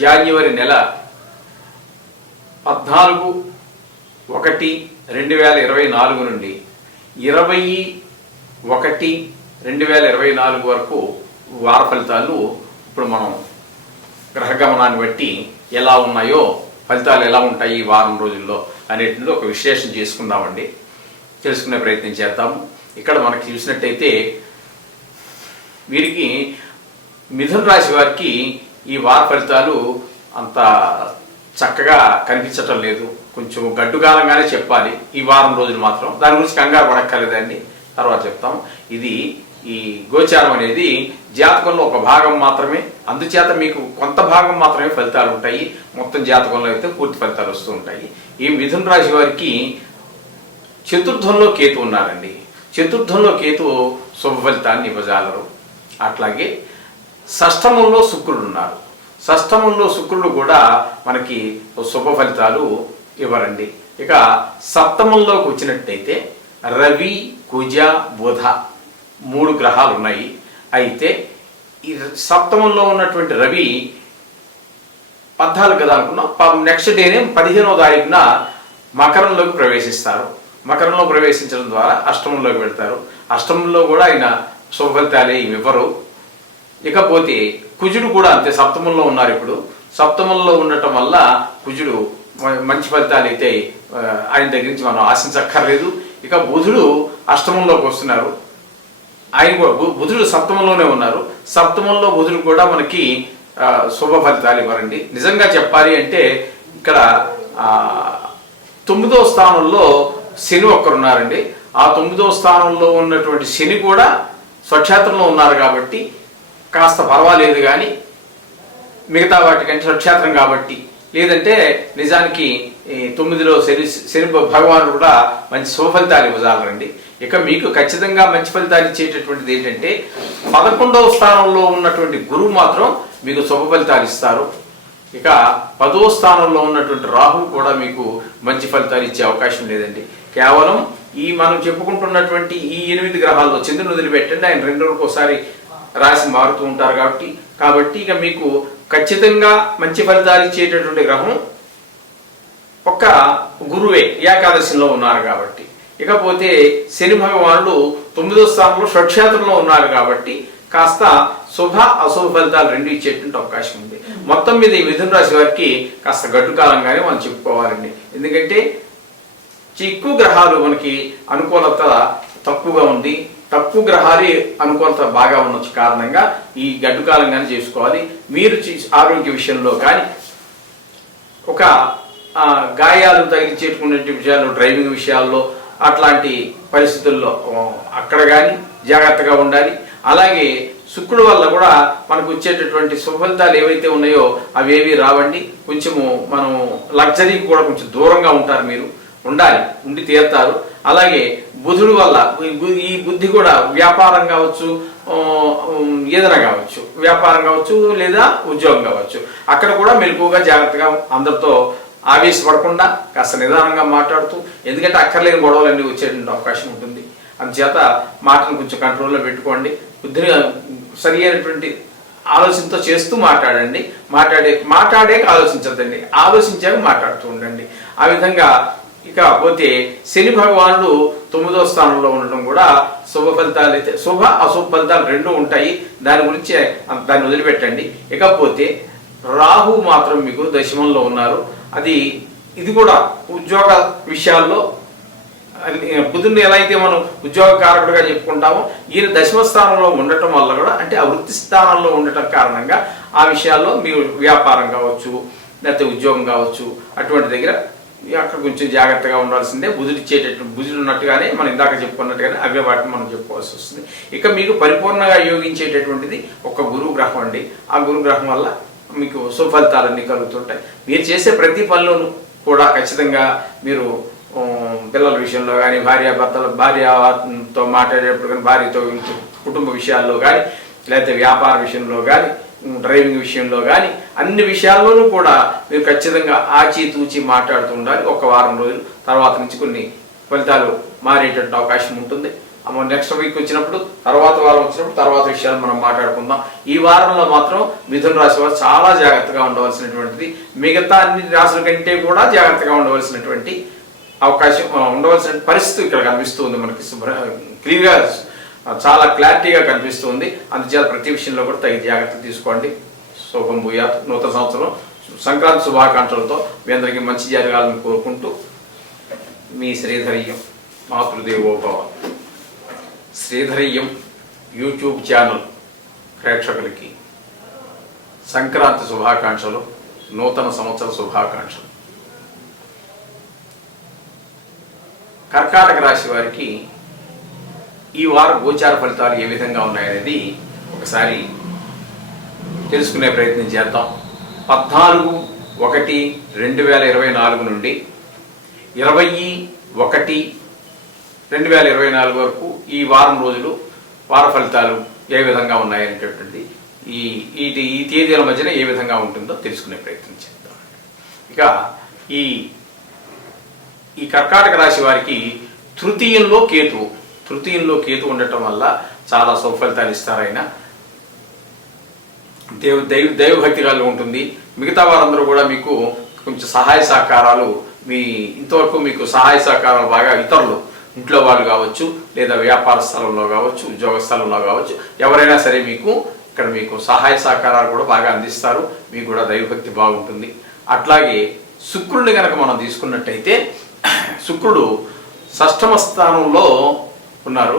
జనవరి నెల 14/1/2024 నుండి 20/1/2024 వరకు వార ఫలితాలు ఇప్పుడు మనం గ్రహగమనాన్ని బట్టి ఎలా ఉన్నాయో ఫలితాలు ఎలా ఉంటాయి ఈ వారం రోజుల్లో అనేటిది ఒక విశ్లేషణ చేసుకుందామండి. తెలుసుకునే ప్రయత్నం చేద్దాము. ఇక్కడ మనకి చూసినట్టయితే వీరికి మిథున రాశి వారికి ఈ వార ఫలితాలు అంత చక్కగా కనిపించటం లేదు. కొంచెం గడ్డుకాలంగానే చెప్పాలి ఈ వారం రోజులు మాత్రం. దాని గురించి కంగారు పడక్కర్లేదండి, తర్వాత చెప్తాం. ఇది ఈ గోచారం అనేది జాతకంలో ఒక భాగం మాత్రమే, అందుచేత మీకు కొంత భాగం మాత్రమే ఫలితాలు ఉంటాయి. మొత్తం జాతకంలో అయితే పూర్తి ఫలితాలు వస్తూ ఉంటాయి. ఈ మిథున రాశి వారికి చతుర్థంలో కేతు ఉన్నారండి. చతుర్థంలో కేతు శుభ ఫలితాన్ని ఇవ్వజాలరు. అట్లాగే షష్ఠమంలో శుక్రుడు ఉన్నారు. షష్ఠమంలో శుక్రుడు కూడా మనకి శుభ ఫలితాలు ఇవ్వరండి. ఇక సప్తమంలోకి వచ్చినట్టయితే రవి, కుజ, బుధ 3 గ్రహాలు ఉన్నాయి. అయితే ఈ సప్తమంలో ఉన్నటువంటి రవి 14 కదా అనుకున్నాం, నెక్స్ట్ డేనే 15వ తారీఖున మకరంలోకి ప్రవేశిస్తారు. మకరంలో ప్రవేశించడం ద్వారా అష్టమంలోకి వెళ్తారు. అష్టమంలో కూడా ఆయన శుభ ఫలితాలే ఇవ్వరు. ఇకపోతే కుజుడు కూడా అంతే, సప్తమంలో ఉన్నారు. ఇప్పుడు సప్తమంలో ఉండటం వల్ల కుజుడు మంచి ఫలితాలు అయితే ఆయన దగ్గర నుంచి మనం ఆశించక్కర్లేదు. ఇక బుధుడు అష్టమంలోకి వస్తున్నారు. ఆయన కూడా బుధుడు సప్తమంలోనే ఉన్నారు. సప్తమంలో బుధుడు కూడా మనకి శుభ ఫలితాలు ఇవ్వరండి. నిజంగా చెప్పాలి అంటే ఇక్కడ 9వ స్థానంలో శని ఒక్కరున్నారండి. ఆ 9వ స్థానంలో ఉన్నటువంటి శని కూడా స్వక్షేత్రంలో ఉన్నారు కాబట్టి కాస్త పర్వాలేదు. కానీ మిగతా వాటికంటే స్వక్షేత్రం కాబట్టి, లేదంటే నిజానికి 9లో శని భగవానుడు కూడా మంచి శుభ ఫలితాలు ఇవ్వజాలరండి. ఇక మీకు ఖచ్చితంగా మంచి ఫలితాలు ఇచ్చేటటువంటిది ఏంటంటే 11వ స్థానంలో ఉన్నటువంటి గురువు మాత్రం మీకు శుభ ఫలితాలు ఇస్తారు. ఇక 10వ స్థానంలో ఉన్నటువంటి రాహు కూడా మీకు మంచి ఫలితాలు ఇచ్చే అవకాశం లేదండి. కేవలం ఈ మనం చెప్పుకుంటున్నటువంటి ఈ 8 గ్రహాల్లో చంద్రుని వదిలిపెట్టండి, ఆయన 2 రోజులకు ఒకసారి రాశి మారుతూ ఉంటారు కాబట్టి ఇక మీకు ఖచ్చితంగా మంచి ఫలితాలు ఇచ్చేటటువంటి గ్రహం ఒక్క గురువే, ఏకాదశిలో ఉన్నారు కాబట్టి. ఇకపోతే శని భగవానుడు 9వ స్థానంలో స్వక్షేత్రంలో ఉన్నారు కాబట్టి కాస్త శుభ అశుభ ఫలితాలు 2 ఇచ్చేటువంటి అవకాశం ఉంది. మొత్తం మీద ఈ మిథున రాశి వారికి కాస్త గడ్డు కాలంగానే మనం చెప్పుకోవాలండి. ఎందుకంటే ఎక్కువ గ్రహాలు మనకి అనుకూలత తక్కువగా ఉంది, తక్కువ గ్రహాలు అనుకూలత బాగా ఉన్న కారణంగా ఈ గడ్డు కాలంగానే చేసుకోవాలి. మీరు ఆరోగ్య విషయంలో కానీ, ఒక గాయాలు తగిలించేటుకునే విషయాల్లో, డ్రైవింగ్ విషయాల్లో, అట్లాంటి పరిస్థితుల్లో అక్కడ కానీ జాగ్రత్తగా ఉండాలి. అలాగే శుక్రుడు వల్ల కూడా మనకు వచ్చేటటువంటి శుభఫలితాలు ఏవైతే ఉన్నాయో అవి ఏవి రావండి. కొంచెము మనం లగ్జరీకి కూడా కొంచెం దూరంగా ఉంటారు, మీరు ఉండి తీరుతారు. అలాగే బుధుడు వల్ల ఈ బుద్ధి కూడా వ్యాపారం కావచ్చు, ఏదైనా కావచ్చు, వ్యాపారం కావచ్చు లేదా ఉద్యోగం కావచ్చు, అక్కడ కూడా మెలకువగా జాగ్రత్తగా అందరితో ఆవేశపడకుండా కాస్త నిదానంగా మాట్లాడుతూ, ఎందుకంటే అక్కర్లేని గొడవలన్నీ వచ్చేటువంటి అవకాశం ఉంటుంది. అందుచేత మాటను కొంచెం కంట్రోల్లో పెట్టుకోండి. బుద్ధిని సరి అయినటువంటి ఆలోచనతో చేస్తూ మాట్లాడండి. మాట్లాడాక ఆలోచించద్దండి, ఆలోచించాక మాట్లాడుతూ ఉండండి. ఆ విధంగా ఇక పోతే శని భగవానుడు 9వ స్థానంలో ఉండడం కూడా శుభ ఫలితాలు అయితే, శుభ అశుభ ఫలితాలు 2 ఉంటాయి. దాని గురించి దాన్ని వదిలిపెట్టండి. ఇకపోతే రాహు మాత్రం మీకు దశమంలో ఉన్నారు. ఇది కూడా ఉద్యోగ విషయాల్లో బుధుని ఎలా అయితే మనం ఉద్యోగ కారకుడిగా చెప్పుకుంటామో, ఈయన దశమ స్థానంలో ఉండటం వల్ల కూడా, అంటే ఆ వృత్తి స్థానంలో ఉండటం కారణంగా ఆ విషయాల్లో మీరు వ్యాపారం కావచ్చు లేకపోతే ఉద్యోగం కావచ్చు, అటువంటి దగ్గర అక్కడ కొంచెం జాగ్రత్తగా ఉండాల్సిందే. బుధుడు ఉన్నట్టుగానే మనం ఇందాక చెప్పుకున్నట్టుగానే అవే వాటిని మనం చెప్పుకోవాల్సి వస్తుంది. ఇక మీకు పరిపూర్ణంగా యోగించేటటువంటిది ఒక గురువు గ్రహం అండి. ఆ గురు గ్రహం వల్ల మీకు సుఫలితాలన్నీ కలుగుతుంటాయి. మీరు చేసే ప్రతి పనిలోనూ కూడా ఖచ్చితంగా మీరు పిల్లల విషయంలో కానీ, భార్యతో మాట్లాడేటప్పుడు కానీ, భార్యతో కుటుంబ విషయాల్లో కానీ, లేకపోతే వ్యాపార విషయంలో కానీ, డ్రైవింగ్ విషయంలో కానీ, అన్ని విషయాల్లోనూ కూడా మీరు ఖచ్చితంగా ఆచితూచి మాట్లాడుతూ ఉండాలి. ఒక వారం రోజులు తర్వాత నుంచి కొన్ని ఫలితాలు మారేటట్టు అవకాశం ఉంటుంది. నెక్స్ట్ వీక్ వచ్చినప్పుడు, తర్వాత వారం వచ్చినప్పుడు తర్వాత విషయాలు మనం మాట్లాడుకుందాం. ఈ వారంలో మాత్రం మిథున రాశి వారు చాలా జాగ్రత్తగా ఉండవలసినటువంటిది, మిగతా అన్ని రాశుల కంటే కూడా జాగ్రత్తగా ఉండవలసినటువంటి అవకాశం, ఉండవలసిన పరిస్థితి ఇక్కడ కనిపిస్తుంది. మనకి క్లియర్గా చాలా క్లారిటీగా కనిపిస్తుంది. అందుచేత ప్రతి విషయంలో కూడా తగిన జాగ్రత్తలు తీసుకోండి. శుభం భూయాత్. నూతన సంవత్సరం సంక్రాంతి శుభాకాంక్షలతో మీ అందరికీ మంచి జరగాలని కోరుకుంటూ మీ శ్రీధర్యం మాతృదేవోభవ. శ్రీధర్యం యూట్యూబ్ ఛానల్ ప్రేక్షకులకి సంక్రాంతి శుభాకాంక్షలు, నూతన సంవత్సర శుభాకాంక్షలు. కర్కాటక రాశి వారికి ఈ వార గోచార ఫలితాలు ఏ విధంగా ఉన్నాయనేది ఒకసారి తెలుసుకునే ప్రయత్నం చేద్దాం. 14/1/2024 నుండి 20/1/2024 వరకు ఈ వారం రోజులు వార ఫలితాలు ఏ విధంగా ఉన్నాయనేటటువంటిది ఈ తేదీల మధ్యన ఏ విధంగా ఉంటుందో తెలుసుకునే ప్రయత్నం చేద్దాం. ఇక ఈ కర్కాటక రాశి వారికి తృతీయంలో కేతు ఉండటం వల్ల చాలా సుఫలితాలు ఇస్తారైనా. దైవభక్తి కలిగి ఉంటుంది. మిగతా వారందరూ కూడా మీకు కొంచెం సహాయ సహకారాలు, ఇంతవరకు మీకు సహాయ సహకారాలు బాగా ఇతరులు, ఇంట్లో వాళ్ళు కావచ్చు, లేదా వ్యాపార స్థలంలో కావచ్చు, ఉద్యోగ స్థలంలో కావచ్చు, ఎవరైనా సరే మీకు సహాయ సహకారాలు కూడా బాగా అందిస్తారు. మీకు కూడా దైవభక్తి బాగుంటుంది. అట్లాగే శుక్రుడిని కనుక మనం తీసుకున్నట్టయితే శుక్రుడు షష్ఠమ స్థానంలో ఉన్నారు,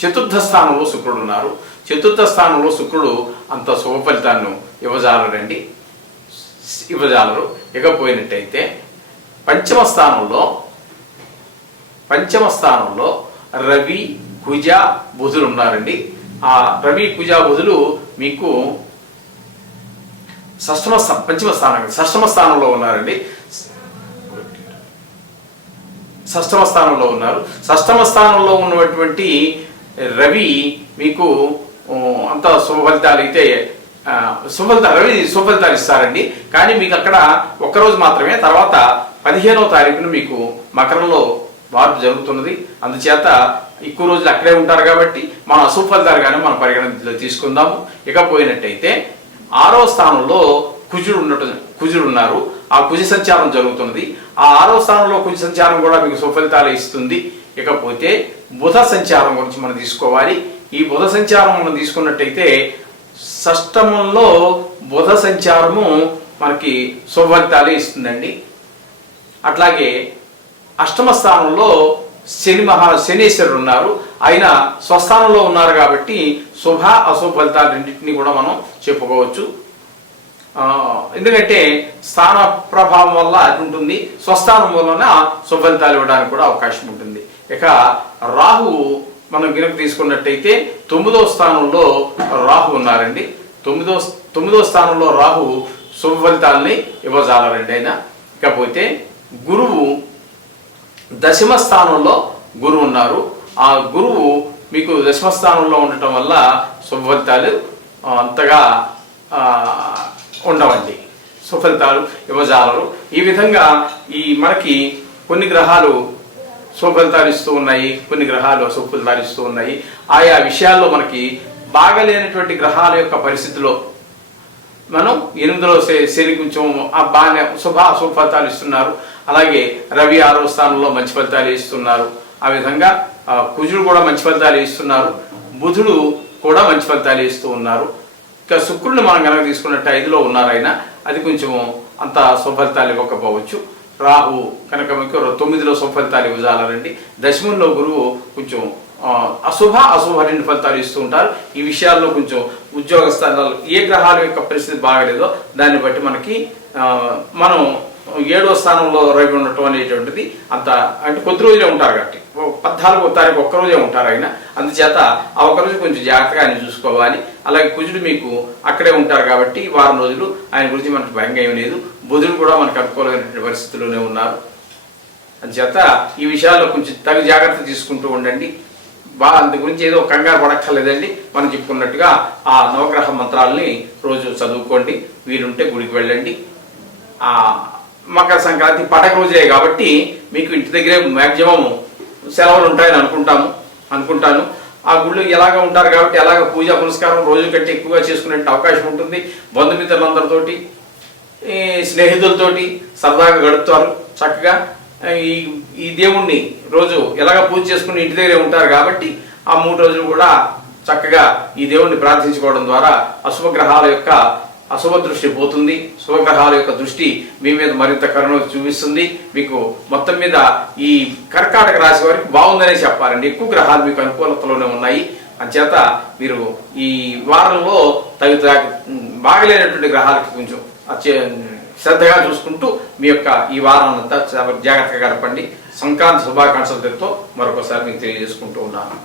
చతుర్థ స్థానంలో శుక్రుడు ఉన్నారు. చతుర్థ స్థానంలో శుక్రుడు అంత శుభ ఫలితాన్ని ఇవ్వజాలరు. ఇకపోయినట్టయితే పంచమ స్థానంలో రవి, కుజ, బుధులు ఉన్నారండి. ఆ రవి, కుజ, బుధులు మీకు షష్ఠమ స్థానంలో ఉన్నారండి. షష్ఠమ స్థానంలో ఉన్నారు. షష్ఠమ స్థానంలో ఉన్నటువంటి రవి మీకు అంత రవి శుభఫలితాలు ఇస్తారండి. కానీ మీకు అక్కడ ఒక్కరోజు మాత్రమే, తర్వాత 15వ తారీఖున మీకు మకరంలో మార్పు జరుగుతున్నది. అందుచేత ఎక్కువ రోజులు అక్కడే ఉంటారు కాబట్టి మనం అశుభ ఫలితాలుగానే మనం పరిగణనలో తీసుకుందాము. ఇకపోయినట్టయితే 6వ స్థానంలో కుజుడు ఉన్నారు. ఆ కుజ సంచారం జరుగుతున్నది. ఆ 6వ స్థానంలో కుజ సంచారం కూడా మీకు సుఫలితాలు ఇస్తుంది. ఇకపోతే బుధ సంచారం గురించి మనం తీసుకోవాలి. ఈ బుధ సంచారం మనం తీసుకున్నట్టయితే షష్టమంలో బుధ సంచారము మనకి సుఫలితాలు ఇస్తుందండి. అట్లాగే అష్టమ స్థానంలో శనీశ్వరుడు ఉన్నారు. ఆయన స్వస్థానంలో ఉన్నారు కాబట్టి శుభ అశుభ ఫలితాలు రెండింటినీ కూడా మనం చెప్పుకోవచ్చు. ఎందుకంటే స్థాన ప్రభావం వల్ల అది ఉంటుంది, స్వస్థానం వలన సుఫలితాలు ఇవ్వడానికి కూడా అవకాశం ఉంటుంది. ఇక రాహు మనం గినక తీసుకున్నట్టయితే 9వ స్థానంలో రాహు ఉన్నారండి. 9వ స్థానంలో రాహు శుభ ఫలితాలని ఇవ్వజాలరండి ఆయన. ఇకపోతే గురువు దశమ స్థానంలో గురువు ఉన్నారు. ఆ గురువు మీకు దశమ స్థానంలో ఉండటం వల్ల శుభ ఫలితాలు అంతగా ఉండవండి, సుఫలితాలు ఇవ్వజాలరు. ఈ విధంగా మనకి కొన్ని గ్రహాలు సుఫలితాలు ఇస్తూ ఉన్నాయి, కొన్ని గ్రహాలు అశుభఫలితాలు ఇస్తూ ఉన్నాయి. ఆయా విషయాల్లో మనకి బాగలేనటువంటి గ్రహాల యొక్క పరిస్థితిలో మనం 8వ శని కొంచెం బాగానే అశుభ ఫలితాలు ఇస్తున్నారు. అలాగే రవి 6వ స్థానంలో మంచి ఫలితాలు ఇస్తున్నారు. ఆ విధంగా కుజుడు కూడా మంచి ఫలితాలు ఇస్తున్నారు. బుధుడు కూడా మంచి ఫలితాలు ఇస్తూ ఉన్నారు. ఇక శుక్రుడిని మనం కనుక తీసుకున్నట్టు 5లో ఉన్నారు ఆయన, అది కొంచెం అంత సుఫలితాలు ఇవ్వకపోవచ్చు. రాహు కనుక మీకు 9లో సుఫలితాలు ఇవ్వజాలండి. దశమంలో గురువు కొంచెం అశుభ 2 ఫలితాలు ఇస్తూ ఉంటారు. ఈ విషయాల్లో కొంచెం ఉద్యోగ స్థానాలు ఏ గ్రహాల యొక్క పరిస్థితి బాగలేదో దాన్ని బట్టి మనకి మనం 7వ స్థానంలో రవి ఉండటం అనేటువంటిది అంటే కొద్ది రోజులే ఉంటారు కాబట్టి 14వ తారీఖు ఒక్కరోజే ఉంటారు ఆయన. అందుచేత ఆ ఒక్కరోజు కొంచెం జాగ్రత్తగా ఆయన చూసుకోవాలి. అలాగే కుజుడు మీకు అక్కడే ఉంటారు కాబట్టి వారం రోజులు ఆయన గురించి మనకు భయంగా ఏమీ లేదు. బుధుడు కూడా మనకు అనుకూలమైనటువంటి పరిస్థితుల్లోనే ఉన్నారు. అందుచేత ఈ విషయాల్లో కొంచెం తగు జాగ్రత్త తీసుకుంటూ ఉండండి. అందు గురించి ఏదో కంగారు పడక్కర్లేదండి. మనం చెప్పుకున్నట్టుగా ఆ నవగ్రహ మంత్రాలని రోజు చదువుకోండి. వీలుంటే గుడికి వెళ్ళండి. మకర సంక్రాంతి పండగ రోజే కాబట్టి మీకు ఇంటి దగ్గరే మ్యాక్సిమం సెలవులు ఉంటాయని అనుకుంటాను. ఆ గుళ్ళు ఎలాగ ఉంటారు కాబట్టి ఎలాగ పూజా పునస్కారం రోజు కంటే ఎక్కువగా చేసుకునే అవకాశం ఉంటుంది. బంధుమిత్రులందరితోటి స్నేహితులతోటి సరదాగా గడుపుతారు. చక్కగా ఈ దేవుణ్ణి రోజు ఎలాగ పూజ చేసుకుని ఇంటి దగ్గరే ఉంటారు కాబట్టి ఆ 3 రోజులు కూడా చక్కగా ఈ దేవుణ్ణి ప్రార్థించుకోవడం ద్వారా అశుభగ్రహాల యొక్క అశుభ దృష్టి పోతుంది. శుభగ్రహాల యొక్క దృష్టి మీ మీద మరింత కరుణ చూపిస్తుంది. మీకు మొత్తం మీద ఈ కర్కాటక రాశి వారికి బాగుందనే చెప్పాలండి. ఎక్కువ గ్రహాలు మీకు అనుకూలతలోనే ఉన్నాయి. అంచేత మీరు ఈ వారంలో బాగలేనటువంటి గ్రహాలకి కొంచెం శ్రద్ధగా చూసుకుంటూ మీ యొక్క ఈ వారాన్నంతా జాగ్రత్తగా గడపండి. సంక్రాంతి శుభాకాంక్షలతో మరొకసారి మీకు తెలియజేసుకుంటూ ఉన్నాను.